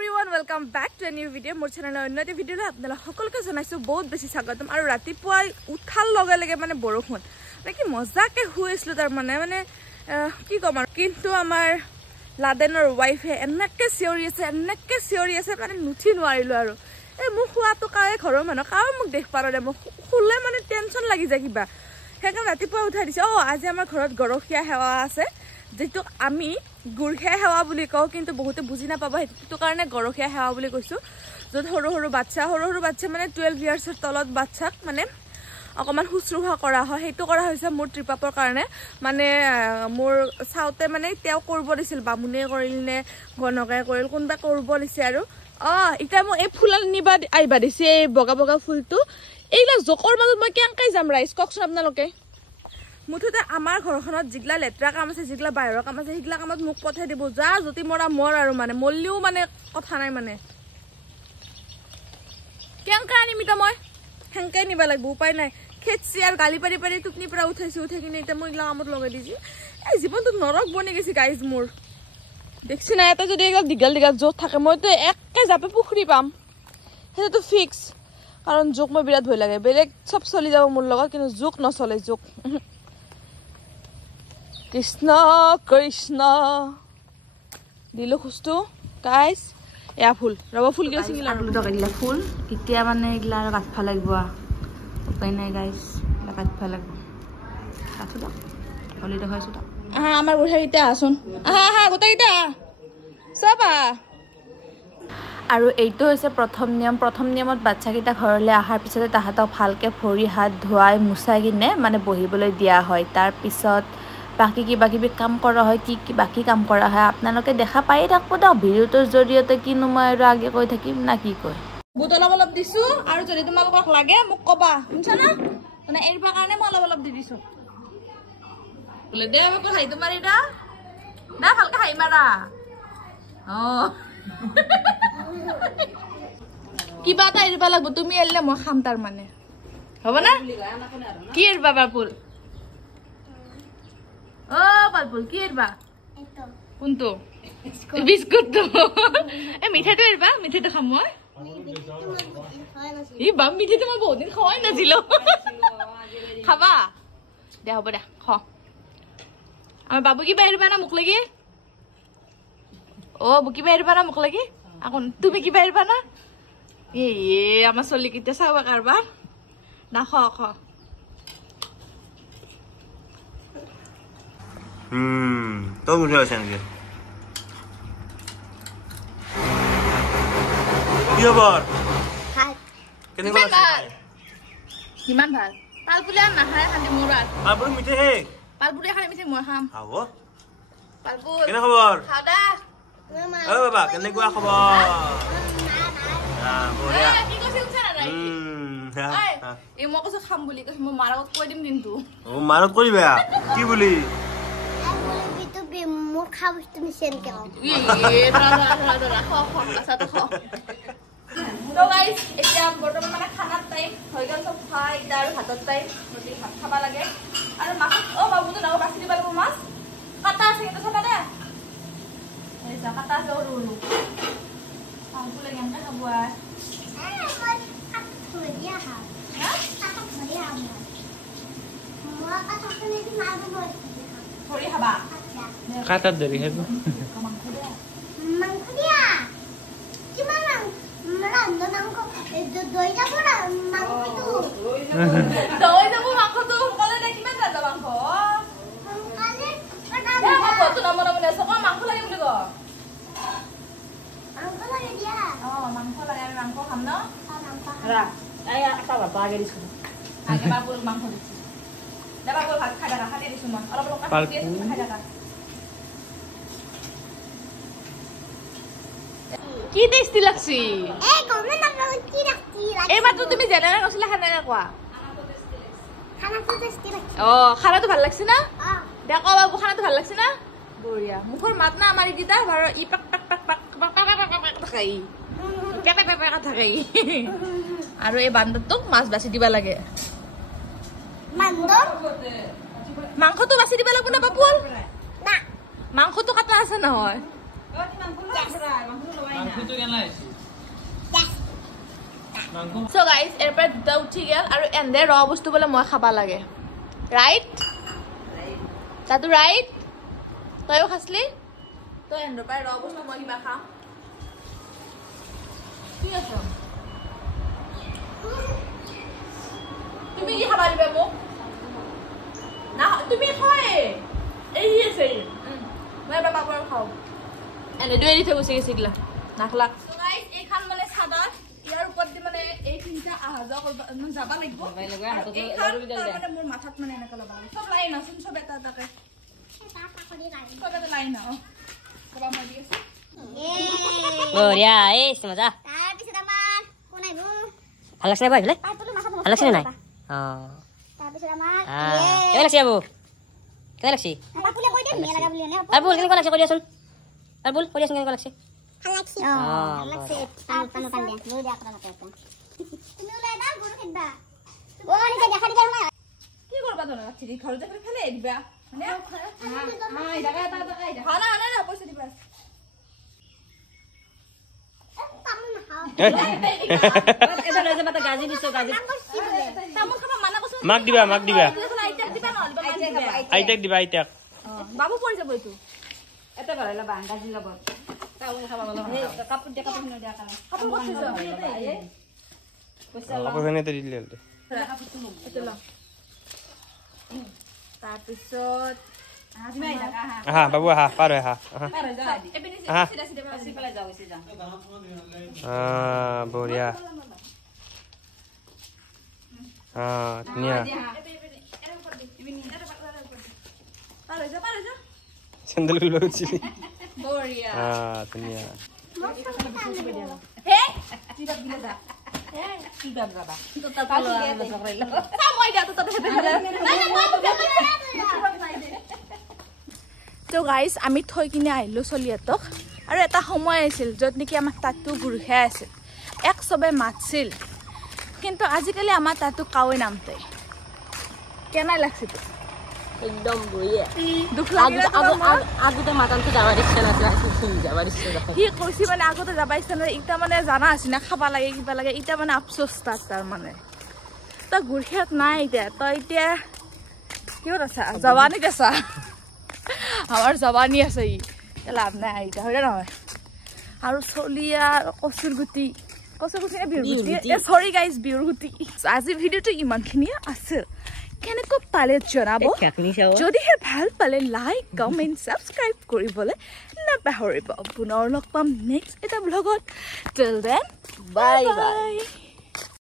everyone, welcome back to a new video. More channel another video la apnala hokolke janaisu bahut beshi sagatam aru ratipua uthal loga lege mane borokhon mane ki moza ke huislu tar mane ki komar kintu amar ladenor wife he ennakke serious mane nuthi nwarilu aru e mu khua to kae khoro mano ka mu dekh parole mu khule mane tension lagi ja kiba hekan ratipua uthai dise o aji amar ghorot gorokhia hewa ase যেটো আমি গুৰখে হেৱা বুলি কও কিন্তু বহুতে বুজি না পাবা হেতু কাৰণে গৰখে হেৱা বুলি কৈছো যত হৰু বাচ্চা মানে 12 ইয়াৰ্ছৰ তলত বাচ্চাক মানে অকমান হুসৰুহা কৰা হয় হেতু কৰা হৈছে মোৰ ট্ৰিপাপৰ কাৰণে মানে মোৰ সাউতে মানে তেও কৰিব দিছিল বামুনে কৰিলনে গনকে কৰিল কোনবা কৰিব দিছে আৰু ইটা মই এই ফুলাল নিবা আইবা দিছে এই বগা ফুলটো এইলা জকৰ মাজত মই কেনকাই যাম ৰাইস ককছন আপোনালোকে মুঠতে আমাৰ ঘৰখনত জিগলা লেত্ৰা কাম আছে জিগলা বাহিৰৰ কাম আছে হিগলা কামত মুখ পঠাই দিব যা জতি মৰা মৰ আৰু মানে মল্লিও মানে কথা নাই মানে কেনকা আনিমিতা মই হেংকাই নিবা লাগব উপায় নাই খেতছি আৰু গালি পাৰি টুপনি পৰা উঠাইছি উঠে কিনে এটা মই ইগলা কামত লগাই দিছি এই জীৱনটো নৰক বনি গেছি গাইজ মোৰ দেখছি না এটা যদি একদম দিগাল জোক থাকে মইতো একে জাপে পুখুৰী পাম হেটো ফিক্স কাৰণ জোক মই বিৰাট ভয় লাগে বেলেগ সব চলি যাব মোৰ লগত কিন্তু জোক নচলে জোক Krishna Krishna দিলো খুস্তু গাইস এয়া ফুল ৰবা ফুল গেছি গিলা আলু দকাইলা ফুল ইতিয়া মানে ইগলা কাটফা লাগিব উপায় নাই গাইস কাটফা লাগিব কাটু দা হলি দেখাইছো দা আমাৰ গুঠাইটা আসুন গোটাইটা সবা আৰু এইটো হৈছে প্ৰথম নিয়মত বাচ্চাকেইটা ঘৰলৈ আহাৰ পিছতে তাহাতক ভালকে ভৰি হাত ধুৱাই মুছাই কিনে মানে বহিবলৈ দিয়া হয় তাৰ পিছত বাকি কিবা কাম কৰা হয় কি বাকি কাম কৰা হয় আপোনালোকে দেখা পাই থাকব দা ভিডিওটোৰ জৰিয়তে কিনো মই আৰু আগে কৈ থাকিম না কি কয় বুট অলপ দিছো আৰু যদি তোমালোকক লাগে মোক কবা শুনছা না মানে এৰবা কাৰণে মই অলপ দি দিছো বলে দে মোক খাই তোমাৰ এটা না ভালকে খাই মাৰা কিবা এটা এৰবা লাগব তুমি এলে মই খাম তাৰ মানে হ'ব না কি এৰবা বাপুল পালপুল কি এরবা এটো কোনটো বিস্কুট তো এ মিঠাটো এরবা মিঠাটো খাম মই ই বাম মিঠাটো মই বহুত দিন খাওয়াই নাছিল খাবা দে হ'ব দে খ আমার বাবু কি বাইরবা না মুখ লাগি বুকি বাইরবা না মুখ লাগি এখন তুমি কি বাইরবা না আমার চলি কিতে চাবা কারবার না খ তো বুঝে আছে নাকি কি খবর কেনে ভাল কিমান ভাল পালপুলে না খায় খালি মুরাত পালপুল মিঠে হে পালপুলে খালি মিঠে মই খাম আও পালপুল কেনে খবর খাদা ও বাবা কেনে কোৱা খবৰ বঢ়িয়া কি কৈছিল ছাৰা ৰাই এই মই কৈছো খাম বুলি কৈছো মই মাৰত কৈ দিম কিন্তু মাৰত কৰিবা কি বুলি মোৰ খাব তুমি সেন কে তো গাইস এতিয়া বৰ্তমান মানে খানাৰ টাইম হৈ গল সব খাই দাৰ ভাতৰ টাইম যদি ভাত খাবা লাগে আৰু মাছ বাবুটো নাও বাছি দিবা লাগিব মাছ কাটা আছে কিন্তু চাবা দে এই যা কাটা আছে ওৰু আমপুলে কেনকা খাব মই কাট থৈ দিয়া হা কাট থৈ দিয়া মই কাট থৈ দি মাছ থৰি খাবা কাটাত দেৰি হেবো মাংস দিয়া কিমান ৰান্ধ মাংস দৈ যাব মাংসটো দৈ যাব মাংসটো কলে দে কিমান ৰান্ধা মাংস কালে কত নাম আছে মাংস লাগে বুলি ক মাংস লাগে দিয়া মাংস লাগে আমি মাংস খাম ন ৰা এই আটা বাবা আগে দিছো আগে বাবুল মাংস দিছি দে বাবুল ভাত খাই থাকা খাই দিছো মই অলপ কাটি দি খাই থাকা কি টেস্টি লাগছি গমে নাপাও কি লাগছি এই মাত্ৰ তুমি জেনেৰে কৈছিলা খানা কোৱা খানাটো টেস্টি লাগছি খানাটো ভাল লাগছি না দেখো বাবু খানাটো ভাল লাগছি না বঢ়িয়া মুখৰ মাত না আমাৰ গিটা ভাৰ ই পাক থাকাই পেপে থাকাই আৰু এই বান্দৰটোক মাছ বাছি দিবা লাগে মাংসটো বাছি দিবা লাগিব না বাপুল না মাংসটো কাটা আছে নহয় মাংস So guys, এৰপৰা দুটা উঠি গেল আৰু এন্দে ৰ বস্তু বলে মই খাবা লাগে ৰাইট তাতো ৰাইট তইও খাসলি তই এন্দৰ পাই ৰ বস্তু মই কিবা খাম কি আছে তুমি কি খাবা দিবা মোক না তুমি খাই এই আছে মই বাবা পৰা খাও এনে দুই এৰি থৈ গুচি গেছিলা নাখলা সো গাইস এইখান মানে সাদা ইয়াৰ ওপৰত দি মানে এই তিনটা আহাজা কৰিব যাবা লাগিব মানে মোৰ মাথাত মানে এনেকা লবা সব লাইন আছে সব এটা তাকে সব এটা লাইন আও কবা মই দি আছে বঢ়িয়া এই মজা তাৰ পিছত আমাৰ কোন আহিব ভাল লাগছে ভাই হলে পাইপুলো মাথা ভাল লাগছে নাই তাৰ পিছত আমাৰ কেনে লাগছে আবু কেনে লাগছে পাইপুলে কৈ দে মেলা লাগা বুলি নে আর বল কেনে লাগছে কৈ দিয়াচোন আর বল কৈ দিয়াচোন কেনে লাগছে ভাল লাগছে ভাল লাগছে পানো পান দে লৈ যা কৰা নাতে তুমি ওলাই দা গৰু খেদবা ও নিকে দেখা দিবা না কি করবা তোরা চিড়ি ঘর যা করে ফেলে দিবা মানে আই দাগা তা দাগা আই খানা আনা না পয়সা দিবা তামু না খাও এটা রে বাতা গাজি দিছো গাজি তামু খাবা মানা কছ মাক দিবা আইটা দিবা না আইতাক দিবা আইতাক বাবু পড় যাব তো এটা গলালা বাং গাজি লব তাও খাবা বলা কাপড় দে কাপড় দিয়া কালা কাপড় কছ পয়সা অপখানে তো দিলে তাৰপিছত আহা বাবু আহা পাৰ আহা এপিনে আহা সিধা সিধা আসি পেলাই যাও এসে যা বঢ়িয়া ধুনীয়া চেন্দেল খুলিব খুজিছিলি বঢ়িয়া ধুনীয়া হে কিবা দিলে যা কি দাম যাবা তো তা মই দিয়া তো তাতে ফেলে তো গাইজ আমি থৈ কিনে আহিলোঁ চলিহঁতক আৰু এটা সময় আছিল য'ত নেকি আমাৰ তাতো গুৰখাই আছিল এক চবে মাতছিল কিন্তু আজিকালি আমাৰ তাতো কাৱৈ নামতে কেনে লাগছে তো একদম বঢ়িয়া দুখ লাগিলে আগতে মাতানটো যাবা দিছে না যাবা দিছে সি কৈছে মানে আগতে যাবা ইচ্ছা নহয় ইটা মানে জানা আছে না খাবা লাগে কিবা লাগে ইটা মানে আফচোচ তাৰ মানে তই গুৰখাত নাই এতিয়া তই এতিয়া কিহত আছা জৱানীত আছা আমাৰ জৱানী আছে ই লাভ নাই এতিয়া হয় নহয় আৰু চলিয়া কচুৰ গুটি বিহুৰ গুটি চৰি গাইজ বিহুৰ গুটি আজি ভিডিঅ'টো ইমানখিনিয়ে আছিল কেনেকৈ পালে জনাব যদিহে ভাল পালে লাইক কমেণ্ট ছাবস্ক্ৰাইব কৰিবলৈ নাপাহৰিব পুনৰ লগ পাম নেক্সট এটা ব্লগত টিল দেন বাই বাই